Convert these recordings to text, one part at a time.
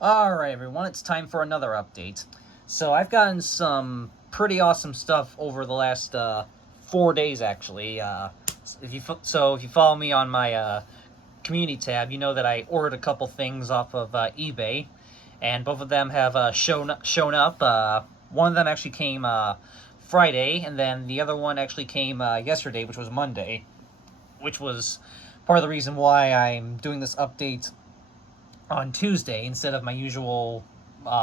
Alright everyone, it's time for another update. So I've gotten some pretty awesome stuff over the last 4 days actually. If you follow me on my community tab, you know that I ordered a couple things off of eBay, and both of them have shown up. One of them actually came Friday, and then the other one actually came yesterday, which was Monday, which was part of the reason why I'm doing this update on Tuesday instead of my usual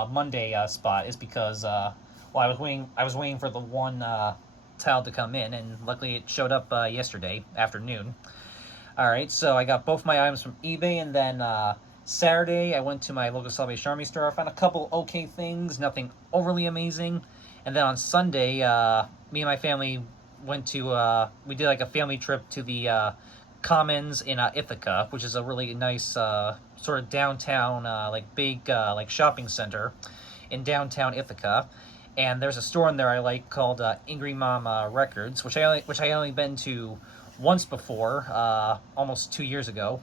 Monday spot, is because I was waiting for the one tile to come in, and luckily it showed up yesterday afternoon. All right, so I got both my items from eBay, and then Saturday I went to my local Salvation Army store. I found a couple okay things, nothing overly amazing, and then on Sunday, me and my family went to we did like a family trip to the Commons in Ithaca, which is a really nice sort of downtown, like big like shopping center in downtown Ithaca. And there's a store in there I like called Angry Mom Records, which I only been to once before, almost 2 years ago.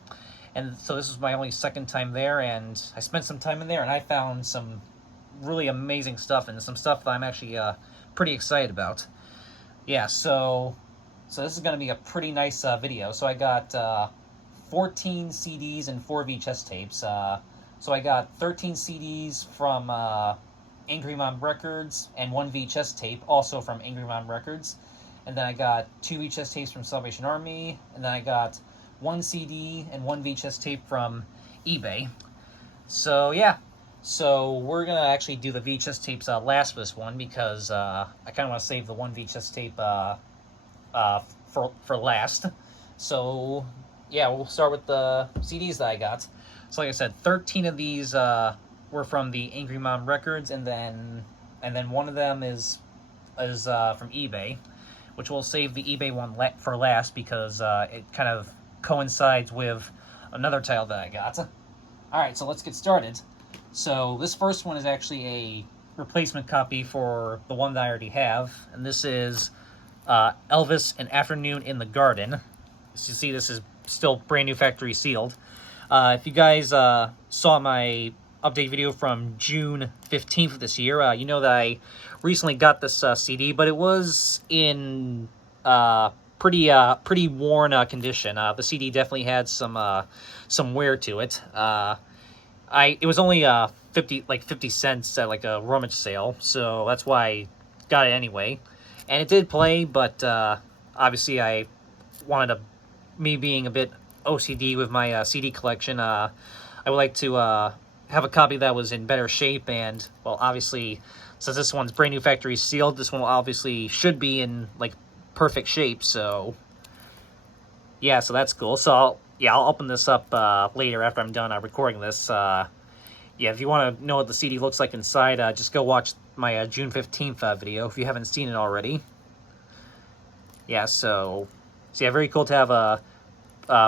And so this was my only second time there, and I spent some time in there, and I found some really amazing stuff, and some stuff that I'm actually pretty excited about. Yeah, so this is going to be a pretty nice video. So I got 14 CDs and 4 VHS tapes. So I got 13 CDs from Angry Mom Records and 1 VHS tape, also from Angry Mom Records. And then I got 2 VHS tapes from Salvation Army. And then I got 1 CD and 1 VHS tape from eBay. So yeah. So we're going to actually do the VHS tapes last for this one, because I kind of want to save the 1 VHS tape for last. So yeah, we'll start with the CDs that I got. So like I said, 13 of these were from the Angry Mom Records, and then one of them is from eBay, which we'll save the eBay one for last, because it kind of coincides with another title that I got. Alright, so let's get started. So this first one is actually a replacement copy for the one that I already have, and this is Elvis, An Afternoon in the Garden. As you see, this is still brand new factory sealed. If you guys saw my update video from June 15th of this year, you know that I recently got this CD, but it was in pretty worn condition. The CD definitely had some wear to it. It was only 50 cents at like a rummage sale, so that's why I got it anyway. And it did play, but obviously I wanted me being a bit OCD with my CD collection, I would like to have a copy that was in better shape. And, well, obviously, since this one's brand new factory sealed, this one obviously should be in, like, perfect shape. So, yeah, so that's cool. So, I'll open this up later after I'm done recording this. Yeah, if you want to know what the CD looks like inside, just go watch my June 15th video if you haven't seen it already. Yeah, so yeah, very cool to have a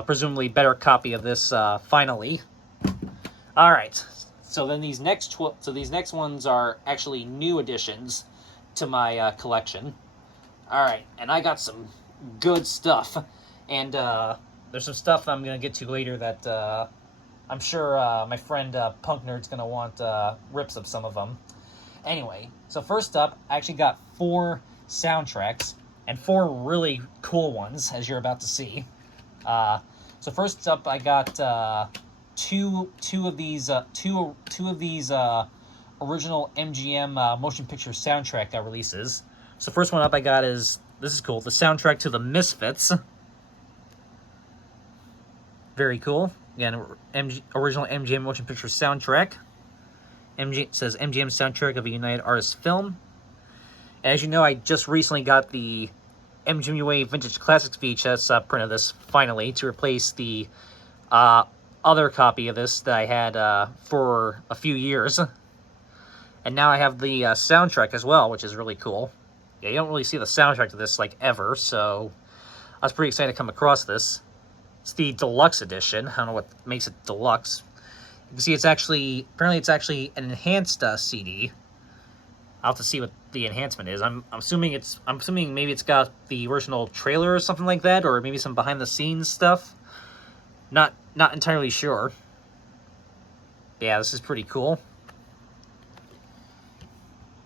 presumably better copy of this finally. All right, so then these next ones are actually new additions to my collection. All right, and I got some good stuff, and there's some stuff I'm gonna get to later that I'm sure my friend Punk Nerd's gonna want rips of some of them. Anyway, so first up, I actually got 4 soundtracks, and 4 really cool ones, as you're about to see. So first up, I got two of these original MGM motion picture soundtrack releases. So first one up I got is, this is cool, the soundtrack to the Misfits. Very cool. Again, original MGM motion picture soundtrack. It says MGM soundtrack of a United Artists film. And as you know, I just recently got the MGM Vintage Classics VHS print of this finally, to replace the other copy of this that I had for a few years. And now I have the soundtrack as well, which is really cool. Yeah, you don't really see the soundtrack to this like ever, so I was pretty excited to come across this. It's the deluxe edition. I don't know what makes it deluxe. You can see apparently it's actually an enhanced CD. I'll have to see what the enhancement is. I'm assuming maybe it's got the original trailer or something like that, or maybe some behind the scenes stuff. Not entirely sure. Yeah, this is pretty cool.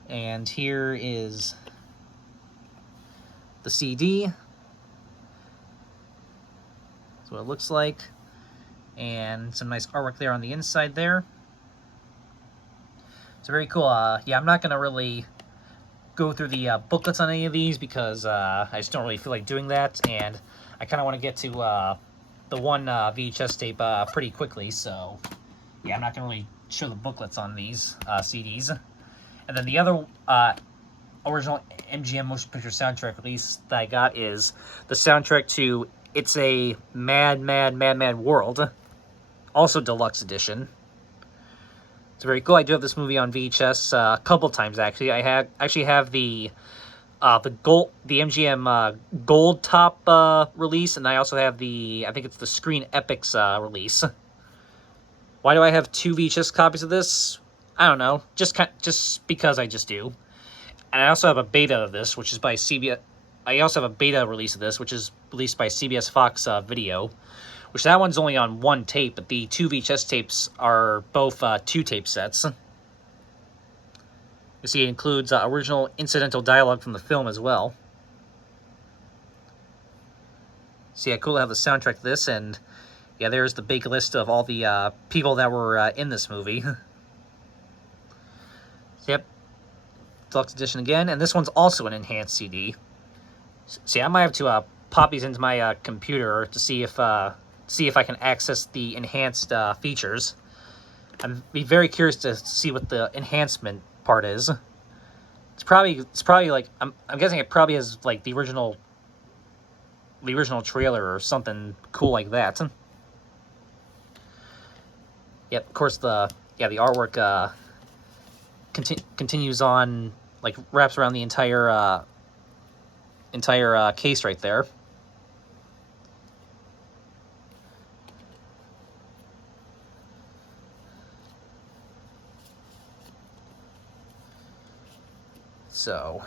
And here is the CD. That's what it looks like. And some nice artwork there on the inside there. It's very cool. Yeah, I'm not going to really go through the booklets on any of these because I just don't really feel like doing that. And I kind of want to get to the one VHS tape pretty quickly. So, yeah, I'm not going to really show the booklets on these CDs. And then the other original MGM Motion Picture Soundtrack release that I got is the soundtrack to It's a Mad, Mad, Mad, Mad World. Also deluxe edition. It's very cool. I do have this movie on VHS a couple times, actually. I actually have the MGM Gold Top release, and I also have I think it's the Screen Epics release. Why do I have 2 VHS copies of this? I don't know. Just because I just do. And I also have a beta of this, which is by CBS. I also have a beta release of this, which is released by CBS Fox Video, which that one's only on 1 tape, but the 2 VHS tapes are both 2 tape sets. You see, it includes original incidental dialogue from the film as well. So yeah, cool to have the soundtrack to this, and yeah, there's the big list of all the people that were in this movie. Yep, deluxe edition again, and this one's also an enhanced CD. See, I might have to pop these into my computer to see if I can access the enhanced features. I'd be very curious to see what the enhancement part is. It's probably like I'm guessing it probably has like the original trailer or something cool like that. Yep, of course the artwork continues on, like wraps around the entire case right there. So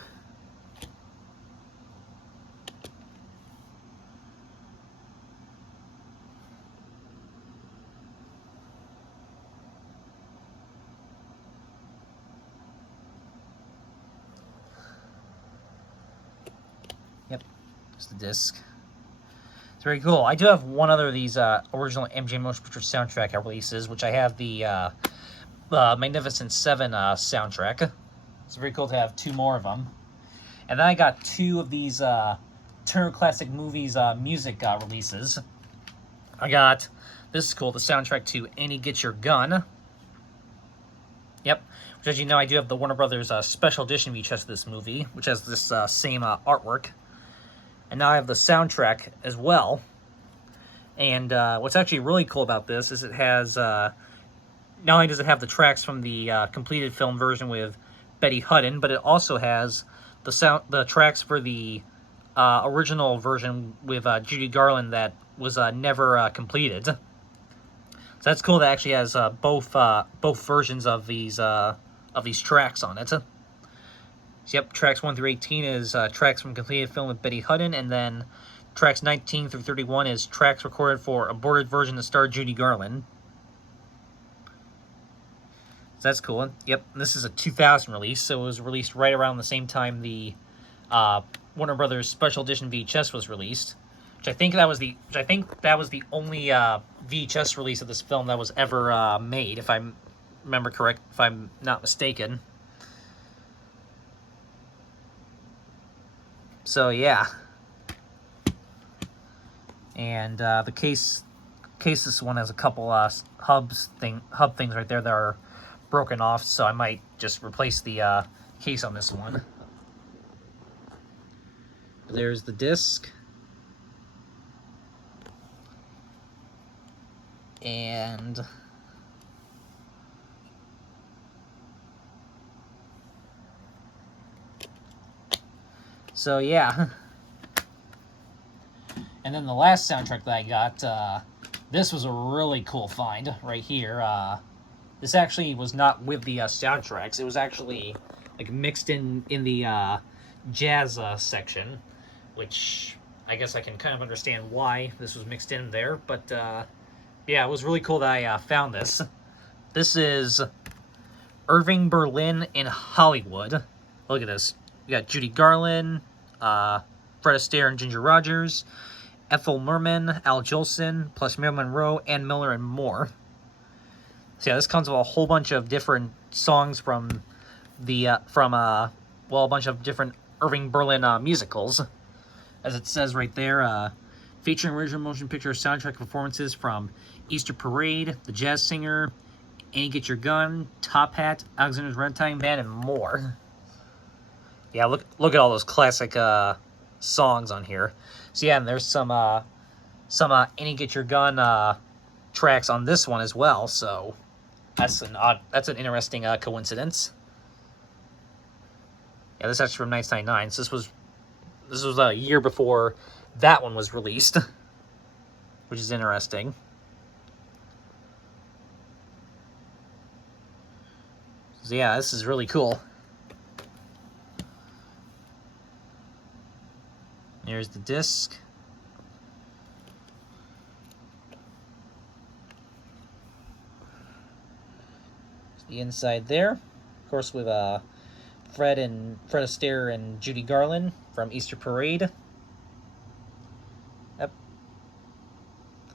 yep, just the disc. It's very cool. I do have one other of these original MGM Motion Picture Soundtrack releases, which I have the Magnificent Seven soundtrack. It's very cool to have 2 more of them. And then I got 2 of these Turner Classic Movies music releases. I got, this is cool, the soundtrack to Annie Get Your Gun. Yep, which, as you know, I do have the Warner Brothers special edition VHS of this movie, which has this same artwork. And now I have the soundtrack as well. And what's actually really cool about this is it has, not only does it have the tracks from the completed film version with Betty Hutton, but it also has the tracks for the original version with Judy Garland that was never completed. So that's cool. That actually has both versions of these tracks on it. So, yep, tracks 1 through 18 is tracks from completed film with Betty Hutton, and then tracks 19 through 31 is tracks recorded for aborted version that starred Judy Garland. So that's cool. Yep, this is a 2000 release, so it was released right around the same time the Warner Brothers Special Edition VHS was released. Which I think that was the only VHS release of this film that was ever made, if I remember correct, if I'm not mistaken. So yeah, and the case this one has a couple hub things right there that are broken off, so I might just replace the case on this one. There's the disc. And so yeah. And then the last soundtrack that I got, this was a really cool find right here. This actually was not with the soundtracks. It was actually like mixed in the jazz section, which I guess I can kind of understand why this was mixed in there. But yeah, it was really cool that I found this. This is Irving, Berlin, in Hollywood. Look at this. We got Judy Garland, Fred Astaire and Ginger Rogers, Ethel Merman, Al Jolson, plus Marilyn Monroe, Ann Miller, and more. So yeah, this comes with a whole bunch of different songs from the a bunch of different Irving Berlin musicals, as it says right there, featuring original motion picture soundtrack performances from Easter Parade, The Jazz Singer, Annie Get Your Gun, Top Hat, Alexander's Ragtime Band, and more. Yeah, look at all those classic songs on here. So yeah, and there's some Annie Get Your Gun tracks on this one as well. So that's an interesting coincidence. Yeah, this is actually from 1999. So this was a year before that one was released, which is interesting. So yeah, this is really cool. Here's the disc. The inside there, of course, with Fred Astaire and Judy Garland from Easter Parade. Yep.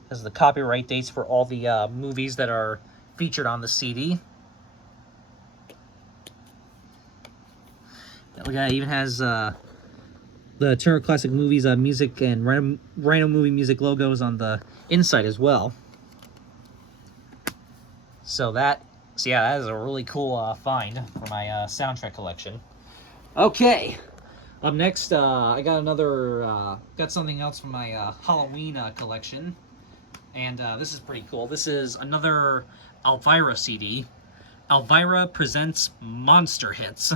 This is the copyright dates for all the movies that are featured on the CD. Look at it, even has the Turner Classic Movies music and Rhino Movie music logos on the inside as well. So yeah, that is a really cool find for my soundtrack collection. Okay, up next, I got got something else from my Halloween collection, and this is pretty cool. This is another Elvira CD. Elvira presents Monster Hits.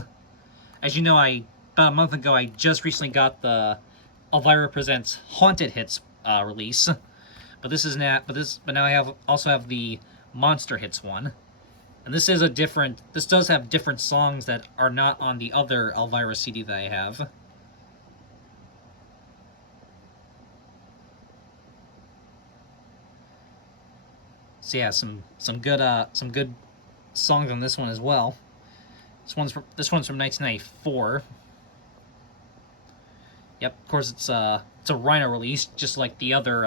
As you know, about a month ago, I just recently got the Elvira presents Haunted Hits release, but now I also have the Monster Hits one. And this does have different songs that are not on the other Elvira CD that I have. So yeah, some good songs on this one as well. This one's from 1994. Yep, of course it's a Rhino release, just like the other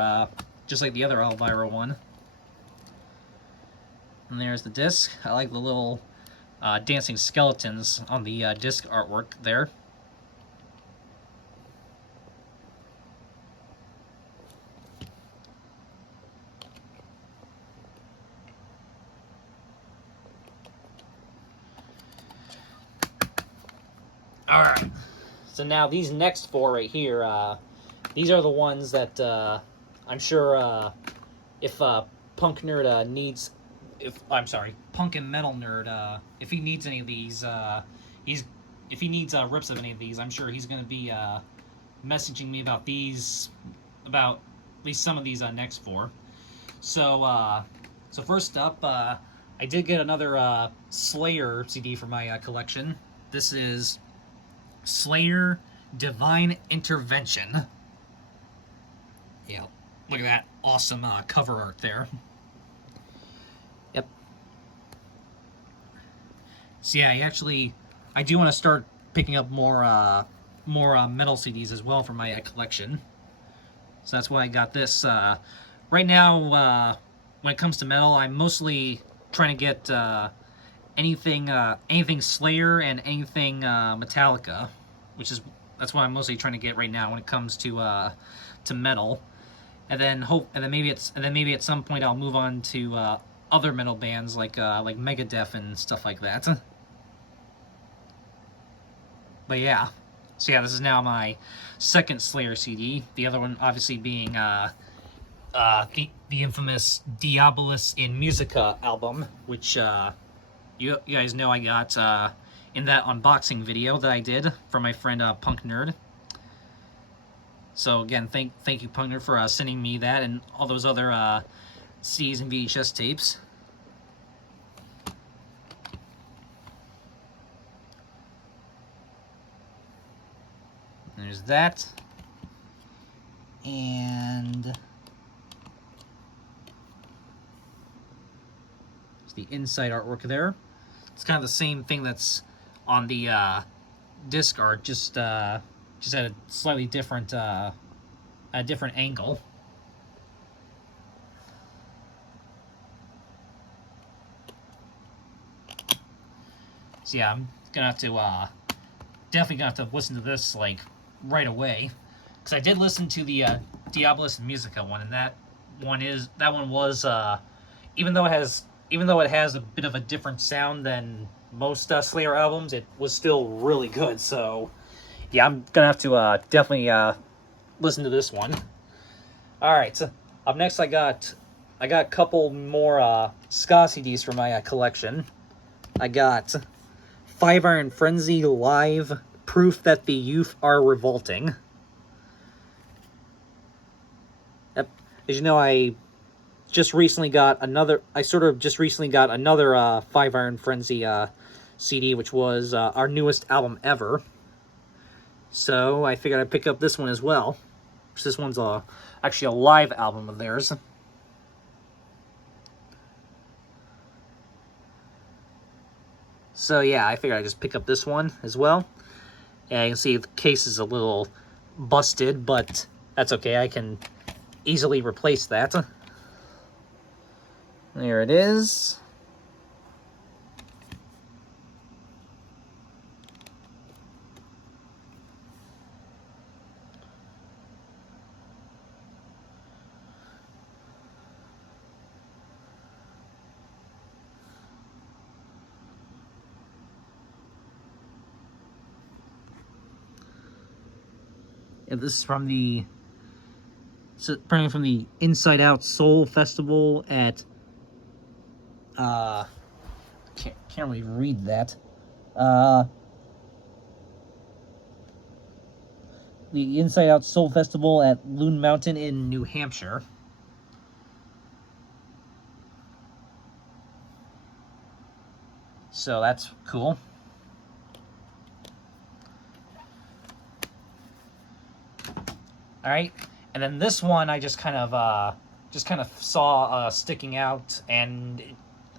Elvira one. And there's the disc. I like the little dancing skeletons on the disc artwork there. Alright. So now these next four right here, these are the ones that I'm sure if Punk Nerd needs... Punk and Metal Nerd, if he needs any of these, if he needs rips of any of these, I'm sure he's going to be messaging me about at least some of these next four. So first up, I did get another Slayer CD for my collection. This is Slayer Divine Intervention. Yeah, look at that awesome cover art there. Yep. So yeah, I do want to start picking up more metal CDs as well for my collection. So that's why I got this. Right now, when it comes to metal, I'm mostly trying to get anything Slayer and anything Metallica, that's what I'm mostly trying to get right now when it comes to metal. And then maybe at some point I'll move on to other metal bands like Megadeth and stuff like that. But yeah, so yeah, this is now my second Slayer CD. The other one obviously being the infamous Diabolus in Musica album, which you guys know I got in that unboxing video that I did for my friend Punk Nerd. So again, thank you Punk Nerd for sending me that and all those other CDs and VHS tapes. There's that. And the inside artwork there. It's kind of the same thing that's on the disc art, just at a slightly different angle. So yeah, I'm gonna have to definitely gonna have to listen to this like right away, because I did listen to the Diabolus Musica one, and that one was even though it has a bit of a different sound than most Slayer albums, it was still really good. So yeah, I'm gonna have to definitely listen to this one. All right, so up next I got a couple more ska CDs for my collection. I got Five Iron Frenzy Live, Proof That the Youth Are Revolting. Yep. As you know, I just recently got another Five Iron Frenzy CD, which was our newest album ever. So I figured I'd pick up this one as well. This one's actually a live album of theirs. So yeah, I figured I'd just pick up this one as well. Yeah, you can see the case is a little busted, but that's okay. I can easily replace that. There it is. And this is from the Inside Out Soul Festival at can't really read that. The Inside Out Soul Festival at Loon Mountain in New Hampshire. So that's cool. All right, and then this one I just kind of saw sticking out, and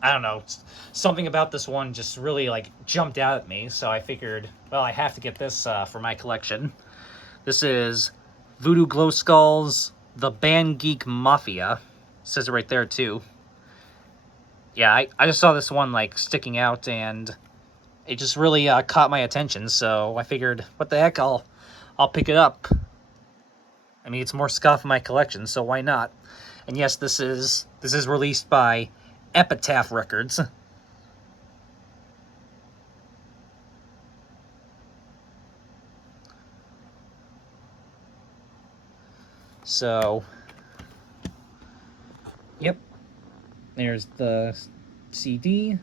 I don't know, something about this one just really like jumped out at me. So I figured, well, I have to get this for my collection. This is Voodoo Glow Skulls, The Band Geek Mafia. It says it right there too. Yeah, I just saw this one like sticking out, and it just really caught my attention. So I figured, what the heck, I'll pick it up. I mean, it's more ska in my collection, so why not? And yes, this is released by Epitaph Records. So, yep. There's the CD.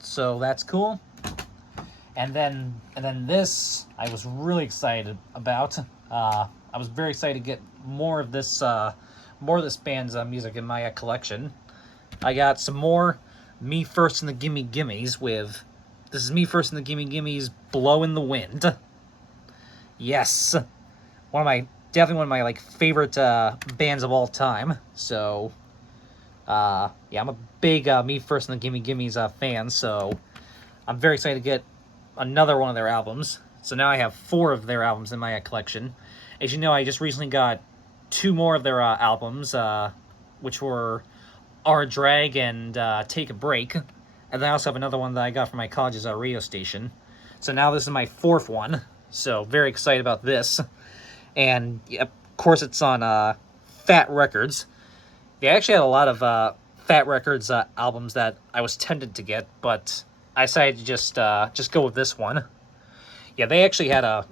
So that's cool. And then this I was really excited about. I was very excited to get more of this band's music in my collection. I got some more Me First and the Gimme Gimmes with, this is Me First and the Gimme Gimmes, Blow in the Wind. Yes, definitely one of my like favorite bands of all time. So yeah, I'm a big Me First and the Gimme Gimmes fan, so I'm very excited to get another one of their albums. So now I have 4 of their albums in my collection. As you know, I just recently got 2 more of their albums, which were Our Drag and Take a Break. And then I also have another one that I got from my college's radio station. So now this is my 4th one. So very excited about this. And yeah, of course it's on Fat Records. They actually had a lot of Fat Records albums that I was tempted to get, but I decided to just go with this one. Yeah, they actually had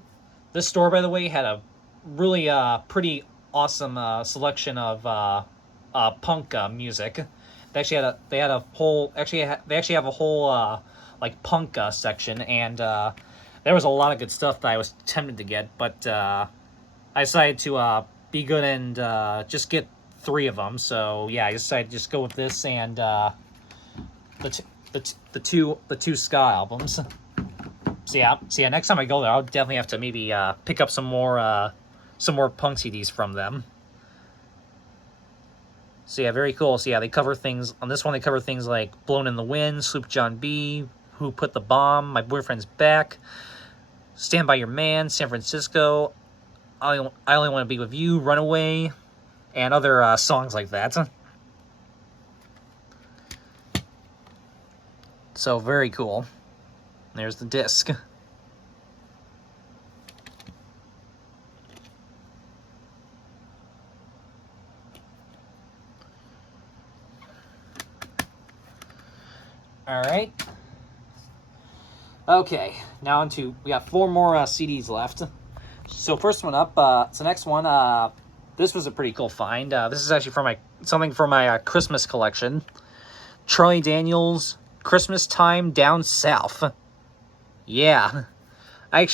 this store, by the way, had a really pretty awesome selection of they actually have a whole like punk section, and there was a lot of good stuff that I was tempted to get, but I decided to be good and just get 3 of them. So yeah, I decided to just go with this and the two ska albums. So yeah, next time I go there, I'll definitely have to maybe pick up some more punk CDs from them. So yeah, very cool. So yeah, they cover things on this one. They cover things like "Blown in the Wind," "Sloop John B," "Who Put the Bomb," "My Boyfriend's Back," "Stand by Your Man," "San Francisco," I Only Want to Be With You," "Runaway," and other songs like that. So very cool. There's the disc. All right. Okay, now we got 4 more CDs left. So first one up, so next one, this was a pretty cool find. This is actually something for my Christmas collection. Charlie Daniels, "Christmas Time Down South." Yeah. I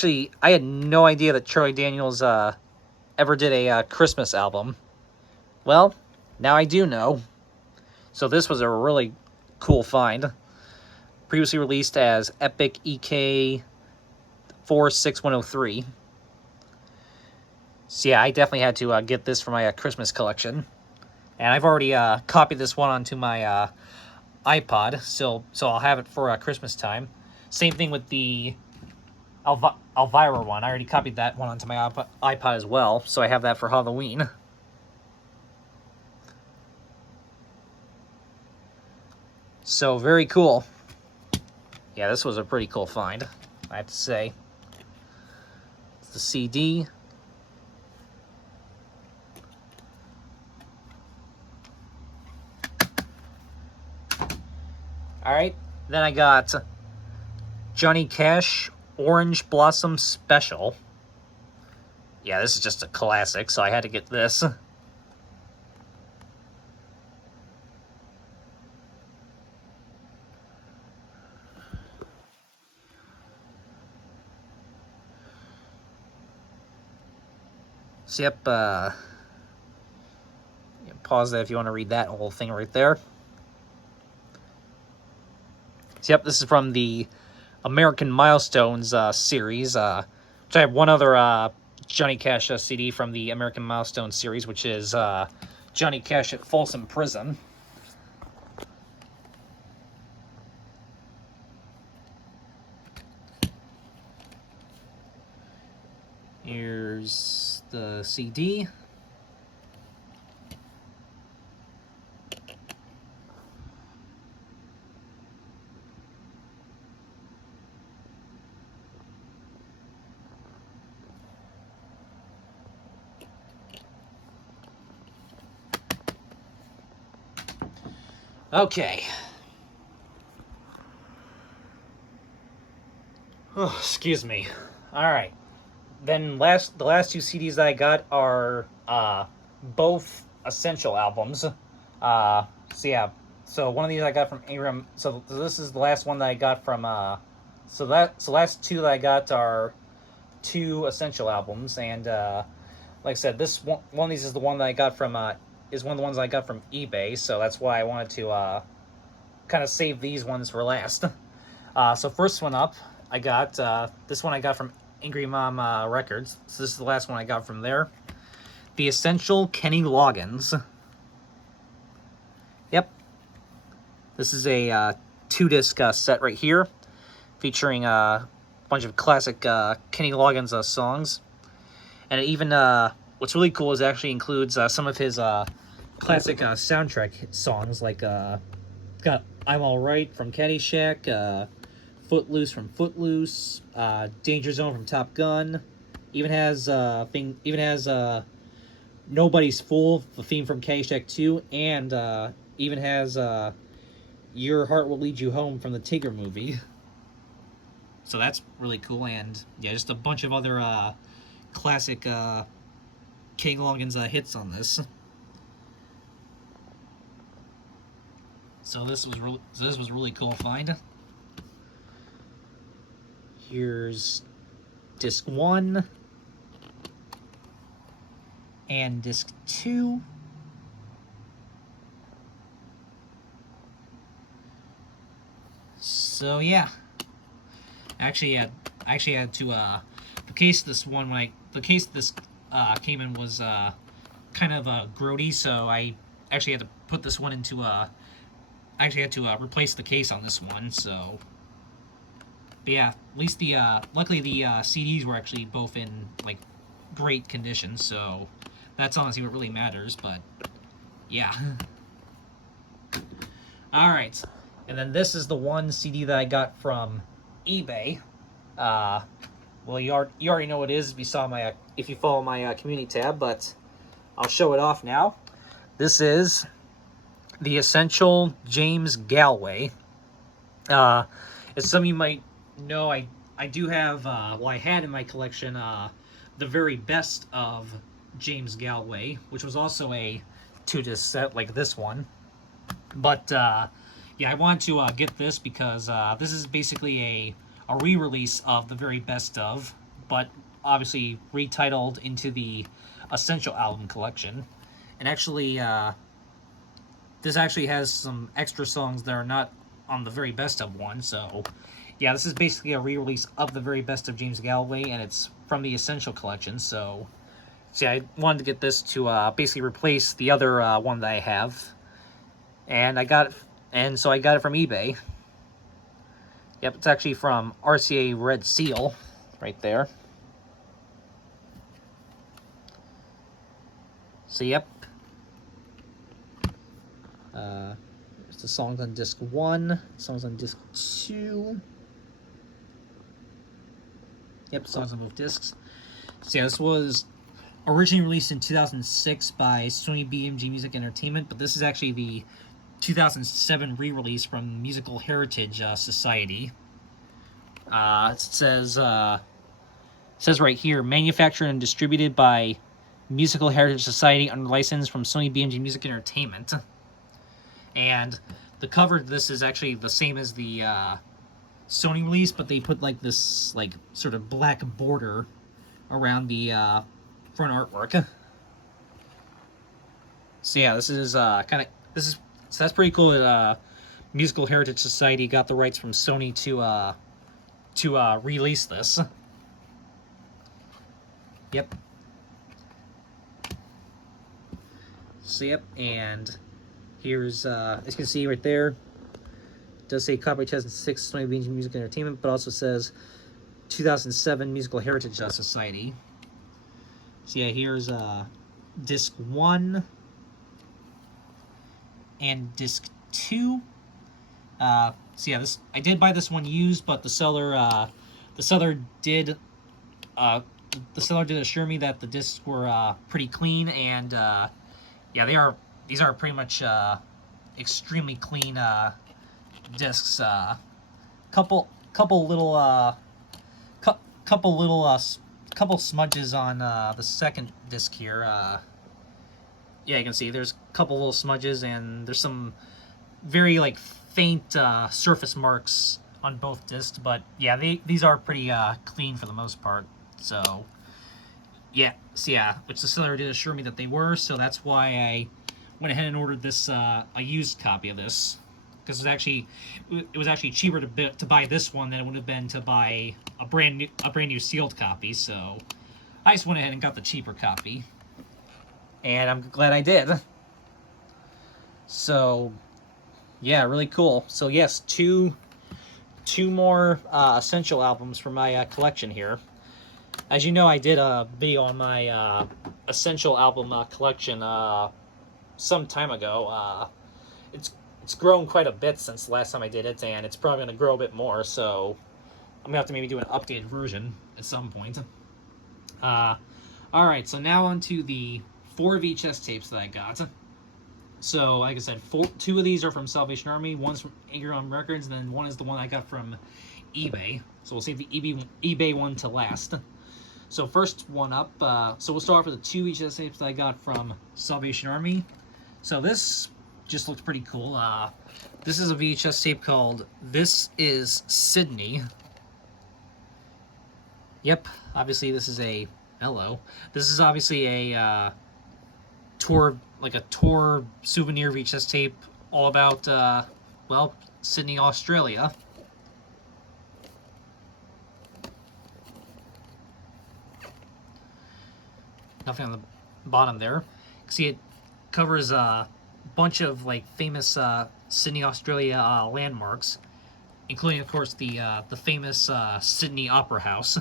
had no idea that Charlie Daniels ever did a Christmas album. Well, now I do know. So this was a really cool find. Previously released as Epic EK 46103. So yeah, I definitely had to get this for my Christmas collection. And I've already copied this one onto my iPod, so I'll have it for Christmas time. Same thing with the Elvira one. I already copied that one onto my iPod as well, so I have that for Halloween. So very cool. Yeah, this was a pretty cool find, I have to say. It's the CD. Alright, then I got Johnny Cash, "Orange Blossom Special." Yeah, this is just a classic, so I had to get this. So yep, pause that if you want to read that whole thing right there. So yep, this is from the American Milestones series, which I have one other Johnny Cash CD from the American Milestones series, which is Johnny Cash at Folsom Prison. Here's the CD. Okay. Oh, excuse me. All right. Then the last 2 CDs that I got are both Essential albums. So yeah. So one of these I got from Ingram. So this is the last one that I got from. So last 2 that I got are 2 Essential albums, and like I said, this one of these is the one that I got from is one of the ones I got from eBay. So that's why I wanted to kind of save these ones for last. So first one up, I got this one I got from Angry Mom Records. So this is the last one I got from there. The Essential Kenny Loggins. Yep. This is a 2-disc set right here, featuring a bunch of classic Kenny Loggins songs. And it even, what's really cool is it actually includes some of his classic soundtrack songs, like got "I'm Alright" from Caddyshack, "Footloose" from Footloose, "Danger Zone" from Top Gun. Even has "Nobody's Fool," the theme from Caddyshack 2, and even has "Your Heart Will Lead You Home" from the Tigger movie. So that's really cool, and yeah, just a bunch of other classic Kenny Loggins hits on this. So this was really cool to find. Here's disc 1 and disc 2. So yeah, I actually had to the case of this one the case this came in was kind of grody, so I actually had to put this one into I actually had to replace the case on this one. So, but yeah, at least the luckily the CDs were actually both in like great condition, so that's honestly what really matters. But yeah. All right. And then this is the one CD that I got from eBay. Well, you already know what it is if you saw my if you follow my community tab, but I'll show it off now. This is the Essential James Galway. As some of you might know, I do have well, I had in my collection the very best of James Galway, which was also a 2-disc set like this one, but yeah, I wanted to get this because this is basically a re-release of the very best of, but obviously retitled into the Essential Album Collection. And actually, this actually has some extra songs that are not on the very best of one, so yeah, this is basically a re-release of the very best of James Galway, and it's from the Essential Collection, so yeah, I wanted to get this to basically replace the other one that I have. And I got it from eBay. Yep, it's actually from RCA Red Seal, right there. So yep. There's the songs on disc 1, songs on disc 2. Yep, songs on both discs. So yeah, this was originally released in 2006 by Sony BMG Music Entertainment, but this is actually the 2007 re-release from Musical Heritage Society. It says right here, manufactured and distributed by Musical Heritage Society under license from Sony BMG Music Entertainment. And the cover of this is actually the same as the Sony release, but they put like this like sort of black border around the front artwork. So yeah, this is so that's pretty cool that Musical Heritage Society got the rights from Sony to release this. Yep. So yep, and here's as you can see right there, it does say copyright 2006 Sony BMG Music Entertainment, but also says 2007 Musical Heritage Society. So yeah, here's disc 1 and disc 2. So yeah, this I did buy this one used, but the seller did assure me that the discs were pretty clean, and yeah, these are pretty much extremely clean discs. Couple smudges on the second disc here. Yeah, you can see there's a couple little smudges, and there's some very like faint surface marks on both discs, but yeah, these are pretty clean for the most part. So yeah, which the seller did assure me that they were, so that's why I went ahead and ordered this a used copy of this, because it was actually cheaper to buy this one than it would have been to buy a brand new sealed copy. So I just went ahead and got the cheaper copy, and I'm glad I did. So yeah, really cool. So yes, two more Essential albums for my collection here. As you know, I did a video on my Essential album collection some time ago. It's grown quite a bit since the last time I did it, and it's probably going to grow a bit more, so I'm going to have to maybe do an updated version at some point. Alright, so now on to the 4 VHS tapes that I got. So, like I said, 2 of these are from Salvation Army, one's from MGM Records, and then one is the one I got from eBay. So we'll save the eBay one to last. So first one up, so we'll start off with the 2 VHS tapes that I got from Salvation Army. So this just looks pretty cool. This is a VHS tape called This Is Sydney. Yep, obviously this is a hello. This is obviously a tour, like a tour souvenir VHS tape, all about well, Sydney, Australia. Nothing on the bottom there. See, it covers a bunch of like famous Sydney, Australia landmarks, including, of course, the famous Sydney Opera House,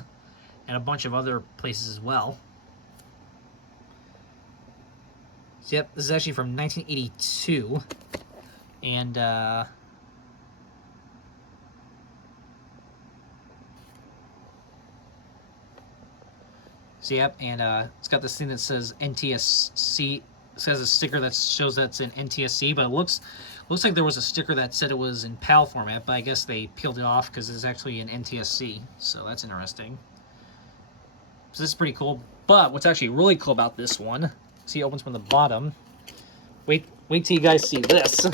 and a bunch of other places as well. So, yep, this is actually from 1982, and so yep, and it's got this thing that says NTSC. It has a sticker that shows that it's in NTSC, but it looks like there was a sticker that said it was in PAL format, but I guess they peeled it off because it's actually in NTSC, so that's interesting. So this is pretty cool. But what's actually really cool about this one, see, it opens from the bottom. Wait till you guys see this.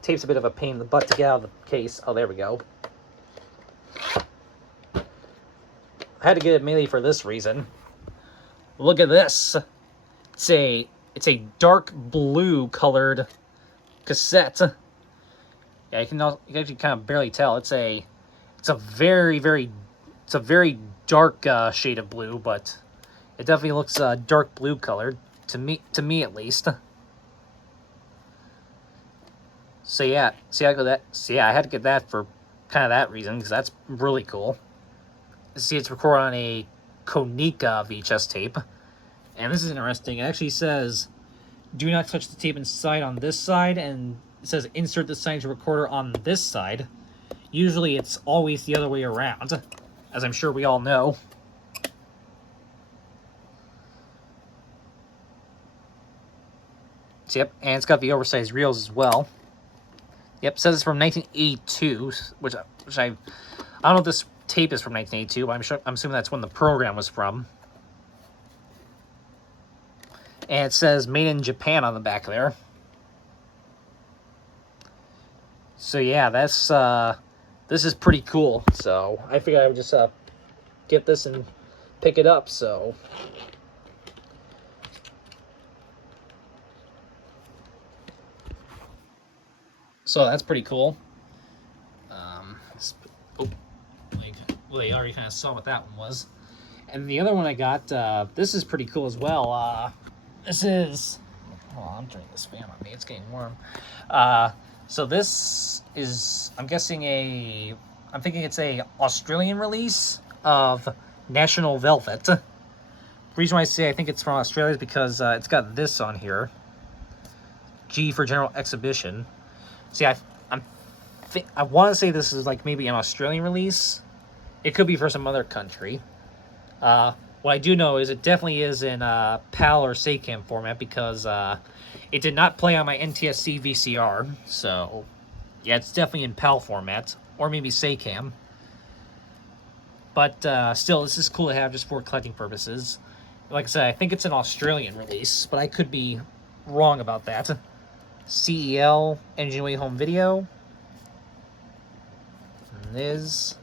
Tape's a bit of a pain in the butt to get out of the case. Oh, there we go. I had to get it mainly for this reason. Look at this. It's a dark blue colored cassette. Yeah, you can actually kind of barely tell. It's a very dark shade of blue, but it definitely looks dark blue colored to me at least. So yeah, I had to get that for kind of that reason, because that's really cool. See, it's recorded on a Konica VHS tape. And this is interesting. It actually says, do not touch the tape inside on this side, and it says insert the signage recorder on this side. Usually it's always the other way around, as I'm sure we all know. So, yep, and it's got the oversized reels as well. Yep, it says it's from 1982, which I don't know if this tape is from 1982, but I'm assuming that's when the program was from. And it says made in Japan on the back there. So yeah, that's this is pretty cool. So I figured I would just get this and pick it up. So that's pretty cool. Well, they already kind of saw what that one was. And the other one I got, this is pretty cool as well. This is... Oh, I'm turning this fan on me. It's getting warm. So this is, I'm thinking it's a Australian release of National Velvet. The reason why I say I think it's from Australia is because it's got this on here. G for General Exhibition. See, I want to say this is like maybe an Australian release. It could be for some other country. What I do know is it definitely is in PAL or SACAM format, because it did not play on my NTSC VCR. So, yeah, it's definitely in PAL format, or maybe SACAM. But still, this is cool to have just for collecting purposes. Like I said, I think it's an Australian release, but I could be wrong about that. CEL, Engine Way Home Video. And this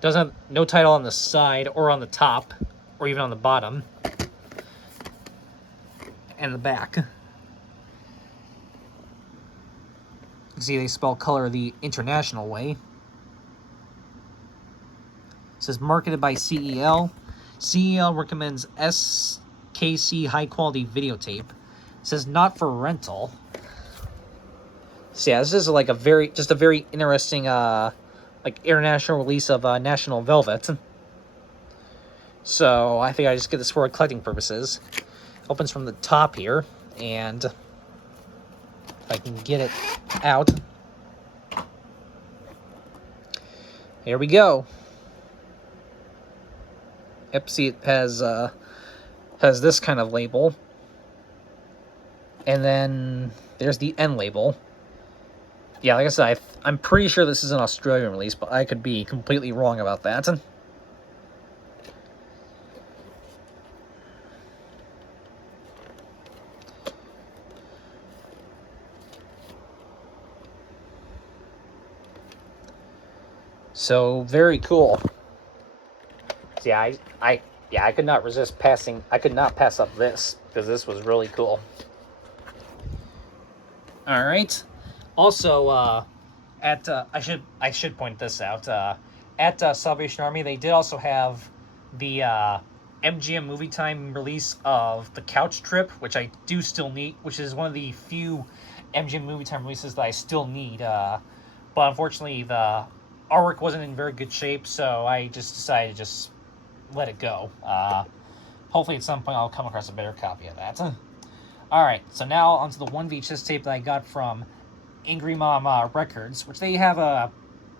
doesn't have no title on the side or on the top or even on the bottom. And the back. You can see they spell color the international way. It says marketed by CEL. CEL recommends SKC high quality videotape. It says not for rental. So yeah, this is like a very interesting like international release of National Velvet. So I think I just get this for collecting purposes. Opens from the top here, and if I can get it out. Here we go. Yep, see, it has this kind of label. And then there's the end label. Yeah, like I said, I'm pretty sure this is an Australian release, but I could be completely wrong about that. So, very cool. So yeah, I could not resist passing. I could not pass up this because this was really cool. All right. Also, at I should point this out. At Salvation Army, they did also have the MGM Movie Time release of The Couch Trip, which I do still need, which is one of the few MGM Movie Time releases that I still need. But unfortunately, the artwork wasn't in very good shape, so I just decided to just let it go. Hopefully at some point I'll come across a better copy of that. Alright, so now onto the one VHS tape that I got from Angry Mom Records, which they have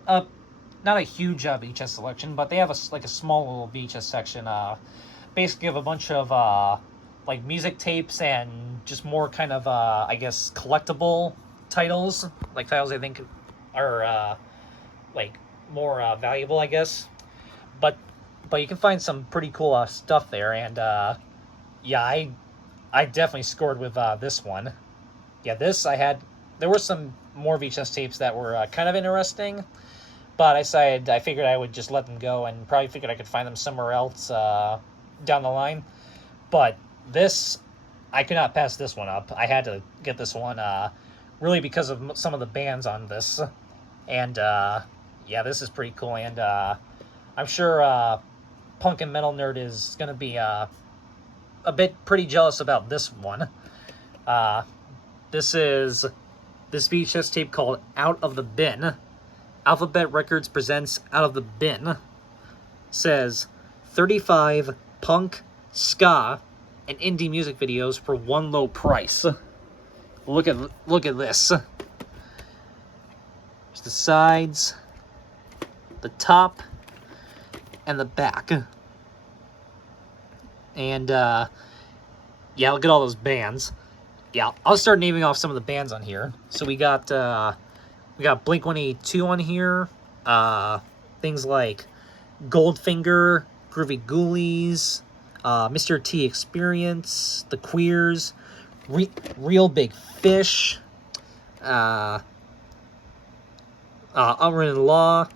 not a huge VHS selection, but they have a small little VHS section, basically of a bunch of like music tapes and just more kind of I guess collectible titles, like titles I think are like more valuable, I guess. But you can find some pretty cool stuff there, and yeah, I definitely scored with this one. Yeah, there were some more VHS tapes that were kind of interesting, but I figured I would just let them go, and probably figured I could find them somewhere else down the line. But this, I could not pass this one up. I had to get this one, really because of some of the bands on this. And, yeah, this is pretty cool, and I'm sure Punk and Metal Nerd is going to be a bit pretty jealous about this one. This is this VHS tape called Out of the Bin. Alphabet Records presents Out of the Bin. Says 35 punk, ska, and indie music videos for one low price. Look at this. There's the sides, the top, and the back. And yeah, look at all those bands. Yeah, I'll start naming off some of the bands on here. So we got Blink-182 on here. Things like Goldfinger, Groovy Ghoulies, Mr. T Experience, The Queers, Real Big Fish, Unwritten Law,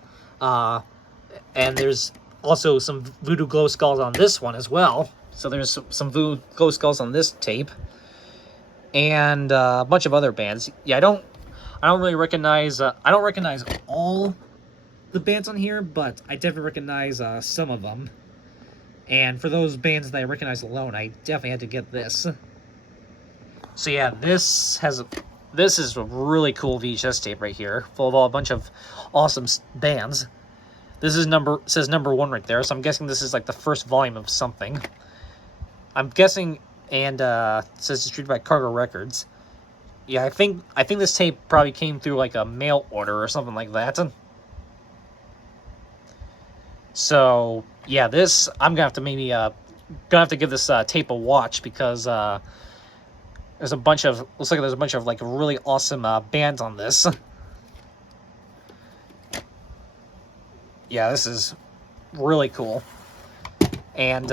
and there's also some Voodoo Glow Skulls on this one as well. So there's some Voodoo Glow Skulls on this tape, and a bunch of other bands. Yeah, I don't really recognize. I don't recognize all the bands on here, but I definitely recognize some of them. And for those bands that I recognize alone, I definitely had to get this. So yeah, this is a really cool VHS tape right here, full of a bunch of awesome bands. This is says number 1 right there, so I'm guessing this is like the first volume of something. I'm guessing, and it says distributed by Cargo Records. Yeah, I think this tape probably came through like a mail order or something like that. So yeah, this I'm gonna have to maybe give this tape a watch, because there's a bunch of like really awesome bands on this. Yeah, this is really cool. And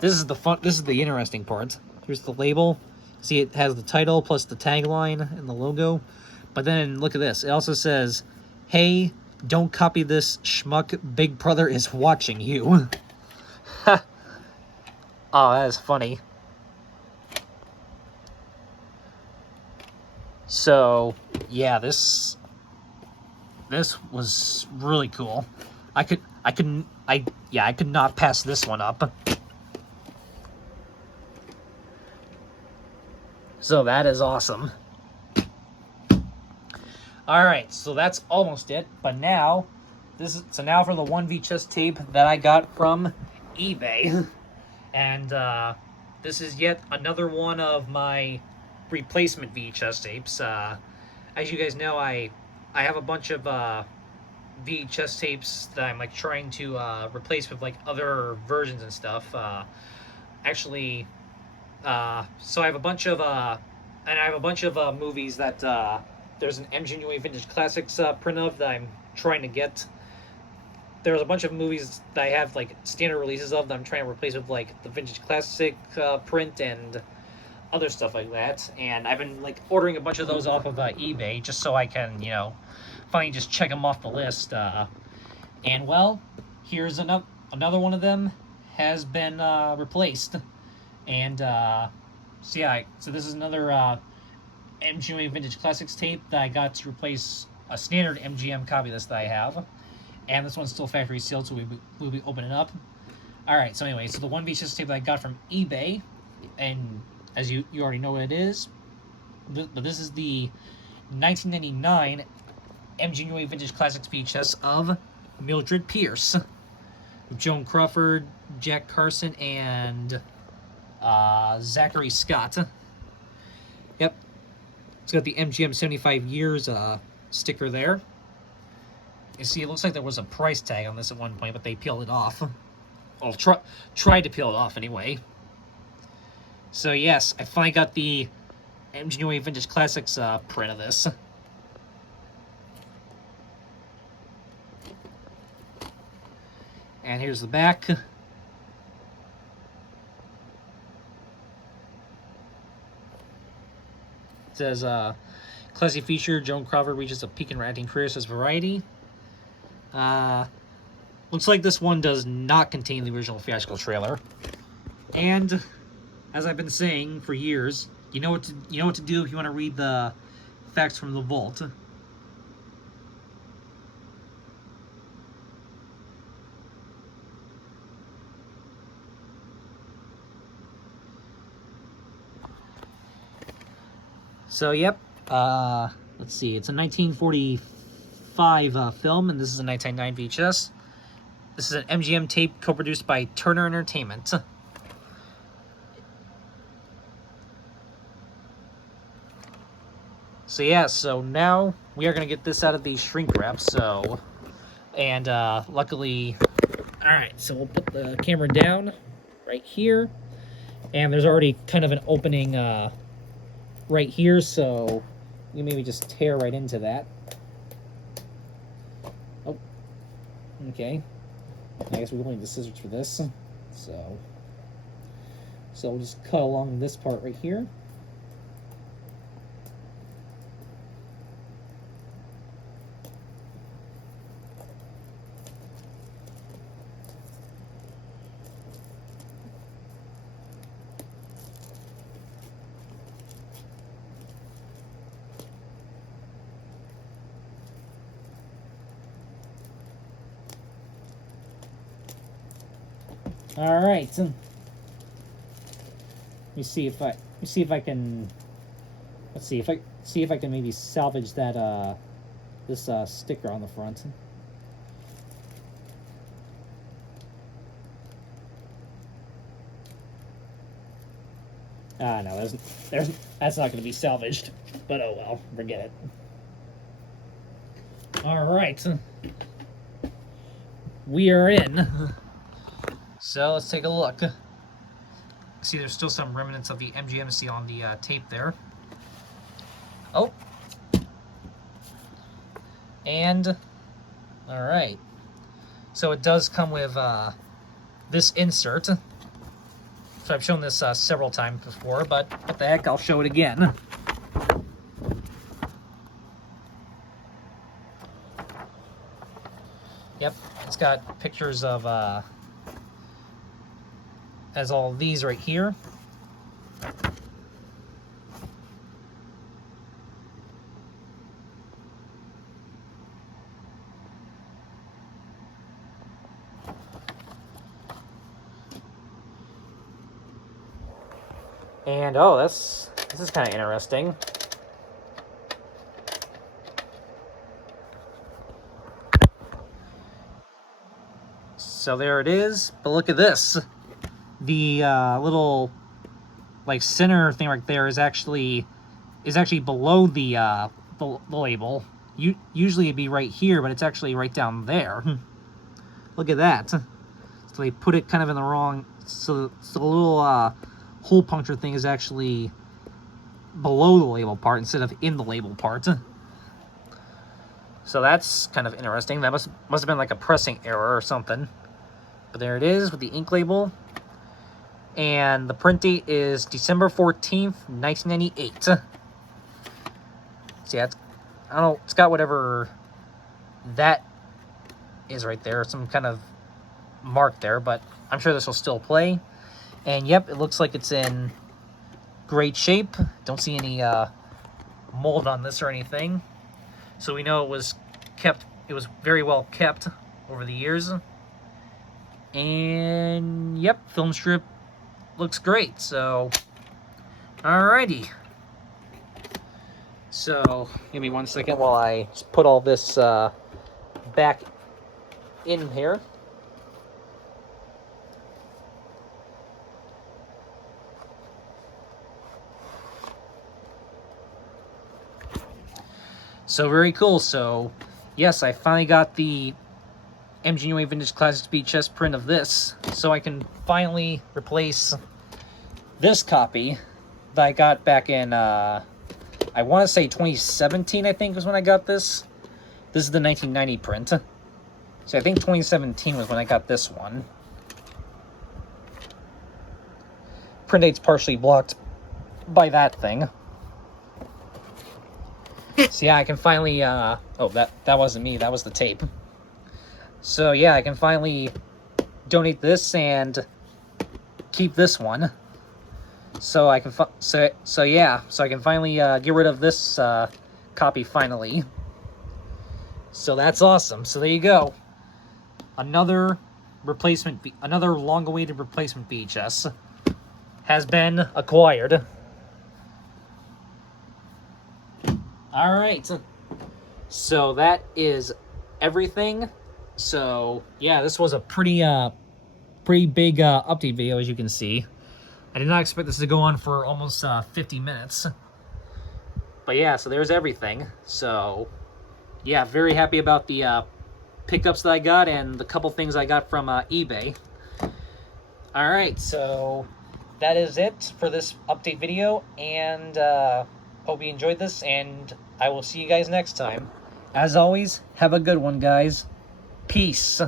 this is the interesting part. Here's the label. See, it has the title plus the tagline and the logo. But then look at this. It also says, "Hey, don't copy this schmuck. Big Brother is watching you." Oh, that is funny. So, yeah, this was really cool. I could not pass this one up. So that is awesome. Alright, so that's almost it. But now, now for the one VHS tape that I got from eBay. And this is yet another one of my replacement VHS tapes. As you guys know, I have a bunch of VHS tapes that I'm like trying to replace with like other versions and stuff. So I have a bunch of movies that there's an MGM Vintage Classics print of that I'm trying to get. There's a bunch of movies that I have like standard releases of that I'm trying to replace with like the Vintage Classic print and other stuff like that. And I've been like ordering a bunch of those off of eBay just so I can, finally just check them off the list. And well, here's another one of them. has been replaced. And so yeah, so this is another MGM Vintage Classics tape that I got to replace a standard MGM copy list that I have. And this one's still factory sealed, so we'll be opening up. Alright, so anyway, so the one VHS tape that I got from eBay, and as you already know what it is, but this is the 1999 MGM Vintage Classics VHS of Mildred Pierce, Joan Crawford, Jack Carson, and Zachary Scott. Yep, it's got the MGM 75 years sticker there. You see, it looks like there was a price tag on this at one point, but they peeled it off. Well, tried to peel it off anyway. So yes, I finally got the MGM Vintage Classics print of this. And here's the back. It says, classy feature, Joan Crawford reaches a peak in her acting career, says Variety. Looks like this one does not contain the original theatrical trailer. And, as I've been saying for years, you know what to do if you want to read the facts from the vault. So, yep, let's see, it's a 1945 film, and this is a 1999 VHS. This is an MGM tape co-produced by Turner Entertainment. So yeah, so now we are going to get this out of the shrink wrap, so, and luckily, alright, so we'll put the camera down right here, and there's already kind of an opening, right here, so you maybe just tear right into that. Oh, okay. I guess we will need the scissors for this. So we'll just cut along this part right here. All right. Let me see if I can. Let's see if I can maybe salvage that this sticker on the front. No, that's not going to be salvaged. But oh well, forget it. All right, we are in. So let's take a look. See, there's still some remnants of the MGM seal on the tape there. Oh. And, all right. So it does come with this insert. So I've shown this several times before, but what the heck, I'll show it again. Yep, it's got pictures of has all these right here. And oh, this is kind of interesting. So there it is, but look at this. The little like center thing right there is actually below the label. Usually it'd be right here, but it's actually right down there. Look at that. So they put it kind of in the wrong. So the little hole puncture thing is actually below the label part instead of in the label part. So that's kind of interesting. That must have been like a pressing error or something. But there it is with the ink label. And the print date is December 14th, 1998. So yeah, I don't know, it's got whatever that is right there. Some kind of marked there, but I'm sure this will still play. And yep, it looks like it's in great shape. Don't see any mold on this or anything. So we know it was very well kept over the years. And yep, film strip looks great. So alrighty. So give me 1 second while I just put all this back in here. So very cool. So yes, I finally got the MGM Vintage Classics VHS print of this, so I can finally replace this copy that I got back in, I want to say 2017, I think was when I got this. This is the 1990 print. So I think 2017 was when I got this one. Print date's partially blocked by that thing. So yeah, I can finally, oh, that wasn't me, that was the tape. So yeah, I can finally donate this and keep this one. So I can so I can finally get rid of this copy finally. So that's awesome. So there you go. Another long-awaited replacement VHS has been acquired. All right. So that is everything. So yeah, this was a pretty big update video, as you can see. I did not expect this to go on for almost 50 minutes. But yeah, so there's everything. So yeah, very happy about the pickups that I got and the couple things I got from eBay. All right, so that is it for this update video, and hope you enjoyed this, and I will see you guys next time. As always, have a good one, guys. Peace.